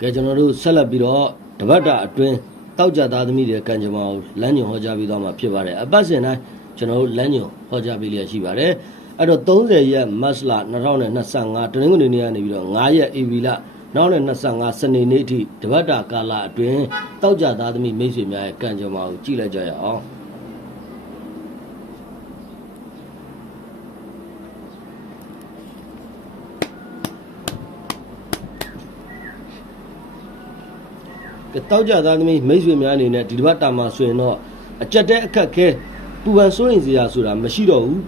ကဲကျွန်တော်တို့ဆက်လက်ပြီးတော့တပတ်တာအတွင်းတောက်ကြသားသမီးတွေကံကြမ္မာကိုလမ်းညွန်ဟောကြားပြီးသွားမှာဖြစ်ပါတယ်အပတ်စဉ်တိုင်းကျွန်တော်တို့လမ်းညွန်ဟောကြားပေးလျက်ရှိပါတယ်အဲ့တော့30ရက်မတ်လ2025တနင်္ဂနွေနေ့ကနေပြီးတော့9ရက်ဧပြီလ2025စနေနေ့အထိတပတ်တာကာလအတွင်းတောက်ကြသားသမီးမိတ်ဆွေများရဲ့ကံကြမ္မာကိုကြည့်လိုက်ကြရအောင် တောက်ကြသားသမီးမိတ်ဆွေများအနေနဲ့ဒီတစ်ပတ်တာမှာဆိုရင်တော့အကြက်တဲ့အခက်ခဲပူပန်စိုးရင်စရာဆိုတာမရှိတော့ဘူး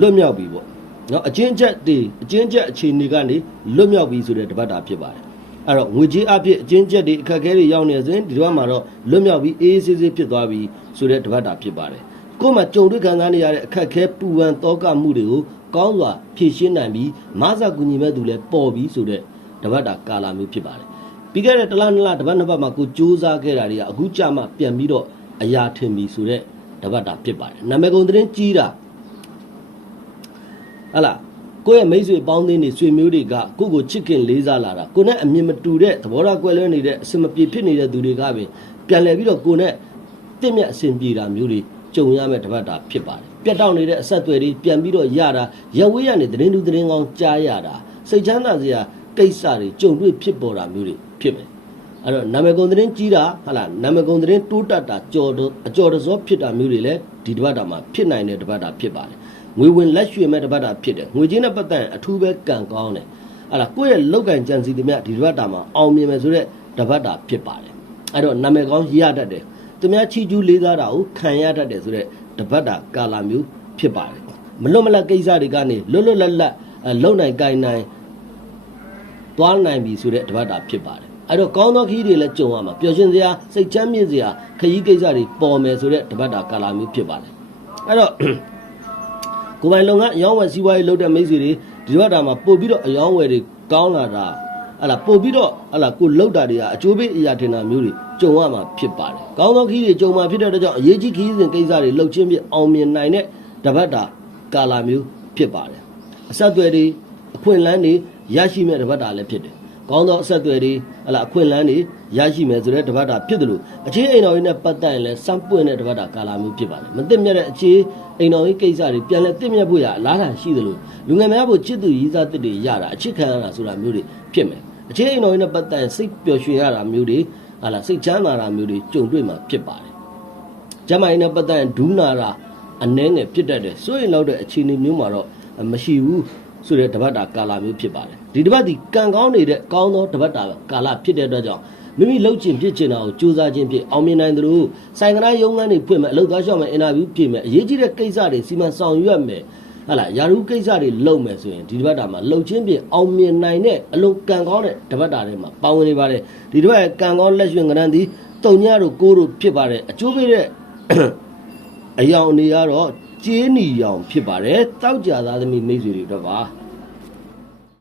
လွတ်မြောက်ပြီပေါ့နော်အချင်းချက်တွေအချင်းချက်အခြေအနေကနေလွတ်မြောက်ပြီဆိုတဲ့တစ်ပတ်တာဖြစ်ပါတယ်အဲ့တော့ငွေကြေးအဖြစ်အချင်းချက်တွေအခက်ခဲတွေရောက်နေစဉ်ဒီတစ်ပတ်မှာတော့လွတ်မြောက်ပြီးအေးအေးဆေးဆေးဖြစ်သွားပြီဆိုတဲ့တစ်ပတ်တာဖြစ်ပါတယ်ကိုယ်မှာကြုံတွေ့ခံစားနေရတဲ့အခက်ခဲပူပန်တောကမှုတွေကိုကောင်းစွာဖြေရှင်းနိုင်ပြီးမဆာကူညီမဲ့သူလည်းပေါ်ပြီးဆိုတဲ့တစ်ပတ်တာကာလာမျိုးဖြစ်ပါတယ် ပြီးခဲ့တဲ့တစ်လနှစ်လတစ်ပတ်နှစ်ပတ်မှာကိုစူးစမ်းခဲ့တာတွေကအခုကြမှပြန်ပြီးတော့အရာထင်ပြီဆိုတဲ့တပတ်တာဖြစ်ပါတယ်နာမည်ကုန်သတင်းကြီးတာဟလာကိုယ့်ရဲ့မိတ်ဆွေပေါင်းသင်းတွေဆွေမျိုးတွေကကိုယ့်ကိုချစ်ခင်လေးစားလာတာကိုနဲ့အမြင်မတူတဲ့သဘောထားကွဲလွဲနေတဲ့အစင်မပြေဖြစ်နေတဲ့သူတွေကပင်ပြန်လဲပြီးတော့ကိုနဲ့တင့်မြတ်အစဉ်ပြေတာမျိုးတွေကြုံရမဲ့တပတ်တာဖြစ်ပါတယ်ပြတ်တောက်နေတဲ့အဆက်အသွယ်တွေပြန်ပြီးတော့ရတာရဝေးရနေသတင်းတူသတင်းကောင်းကြားရတာစိတ်ချမ်းသာစရာ ကိစ္စတွေကြုံတွေ့ဖြစ်ပေါ်တာမျိုးတွေဖြစ်မယ်အဲ့တော့နာမည်ကုန်သတင်းကြီးတာဟာလားနာမည်ကုန်သတင်းတိုးတက်တာကြော်တော့အကြော်တစောဖြစ်တာမျိုးတွေလည်းဒီတစ်ပတ်တာမှာဖြစ်နိုင်တဲ့တစ်ပတ်တာဖြစ်ပါတယ်ငွေဝင်လက်ရွှေမဲ့တစ်ပတ်တာဖြစ်တယ်ငွေချင်းနဲ့ပတ်သက်ရင်အထူးပဲကံကောင်းတယ်ဟာလားကိုယ့်ရဲ့လောက်ကံကြံစီသမျှဒီတစ်ပတ်တာမှာအောင်မြင်မယ်ဆိုတဲ့တစ်ပတ်တာဖြစ်ပါတယ်အဲ့တော့နာမည်ကောင်းရတတ်တယ်သူများချီကျူးလေးစားတာကိုခံရတတ်တယ်ဆိုတဲ့တစ်ပတ်တာကာလာမျိုးဖြစ်ပါတယ်မလွတ်မလပ်ကိစ္စတွေကနေလွတ်လွတ်လပ်လပ်အဲလုံနိုင်ကိုင်နိုင် သွားနိုင်ပြီဆိုတဲ့တပတ်တာဖြစ်ပါတယ်အဲ့တော့ကောင်းသောခရီးတွေလည်းကြုံရမှာပျော်ရွှင်စရာစိတ်ချမ်းမြေ့စရာခရီးကိစ္စတွေပေါ်မယ်ဆိုတဲ့တပတ်တာကာလာမျိုးဖြစ်ပါတယ်အဲ့တော့ကိုယ်ပိုင်လုပ်ငန်းအယောင်းဝယ်စီးပွားရေးလုပ်တဲ့မိတ်ဆွေတွေဒီဘက်တာမှာပို့ပြီးတော့အယောင်းဝယ်တွေကောင်းလာတာဟလာပို့ပြီးတော့ဟလာကိုလှုပ်တာတွေကအကျိုးပေးအရာထင်တာမျိုးတွေကြုံရမှာဖြစ်ပါတယ်။ကောင်းသောခီးတွေကြုံမှာဖြစ်တဲ့အတွက်ကြောင့်အရေးကြီးခီးစဉ်ကိစ္စတွေလှုပ်ချင်းပြအောင်မြင်နိုင်တဲ့တပတ်တာကာလာမျိုးဖြစ်ပါတယ်။အဆက်အသွယ်တွေအခွင့်အလမ်းတွေ ရရှိမဲ့တပတ်တာလည်းဖြစ်တယ်။ကောင်းသောအဆက်အသွယ်တွေဟလာအခွင့်အလမ်းတွေရရှိမယ်ဆိုတဲ့တပတ်တာဖြစ်တယ်လို့အခြေအိမ်တော်ကြီးနဲ့ပတ်သက်ရင်လည်းစမ်းပွင့်တဲ့တပတ်တာကာလာမျိုးဖြစ်ပါတယ်။မသိမြတ်တဲ့အခြေအိမ်တော်ကြီးကိစ္စတွေပြန်လဲသိမြတ်ဖို့ရအလားအလာရှိတယ်လို့လူငယ်များဖို့ချစ်သူရည်စားတစ်တွေရတာအချစ်ခံရတာဆိုတာမျိုးတွေဖြစ်မယ်။အခြေအိမ်တော်ကြီးနဲ့ပတ်သက်ရင်စိတ်ပျော်ရွှင်ရတာမျိုးတွေဟာလာစိတ်ချမ်းသာတာမျိုးတွေကြုံတွေ့မှာဖြစ်ပါတယ်။ကျမကြီးနဲ့ပတ်သက်ရင်ဒူးနာတာအနှဲငယ်ဖြစ်တတ်တယ်ဆိုရင်တော့တဲ့အခြေအနေမျိုးမှာတော့မရှိဘူး ဆိုတဲ့တပတ်တာကာလာမျိုးဖြစ်ပါတယ်ဒီတပတ်ဒီကံကောင်းနေတဲ့ကောင်းသောတပတ်တာကာလဖြစ်တဲ့အတွက်ကြောင့်မိမိလှုပ်ချင်ဖြစ်ချင်တာကိုစူးစမ်းခြင်းဖြင့်အောင်မြင်နိုင်သလိုဆိုင်ကနာရုံးခန်းတွေဖွင့်မယ်အလုပ်သားရှောက်မယ်အင်တာဗျူးပြင်မယ်အရေးကြီးတဲ့ကိစ္စတွေစီမံဆောင်ရွက်မယ်ဟာလာယာရုကိစ္စတွေလုပ်မယ်ဆိုရင်ဒီတပတ်တာမှာလှုပ်ချင်းဖြင့်အောင်မြင်နိုင်တဲ့အလုံးကံကောင်းတဲ့တပတ်တာတွေမှာပါဝင်နေပါတယ်ဒီတပတ်ကံကောင်းလက်ရွှင်ကရန်သည်တုံညတို့ကိုတို့ဖြစ်ပါတယ်အကျိုးပေးတဲ့အယောင်အနေကတော့ ကျေးနီရောင်ဖြစ်ပါတယ်တောက်ကြသားသမီးမိတ်ဆွေတွေတော့ပါ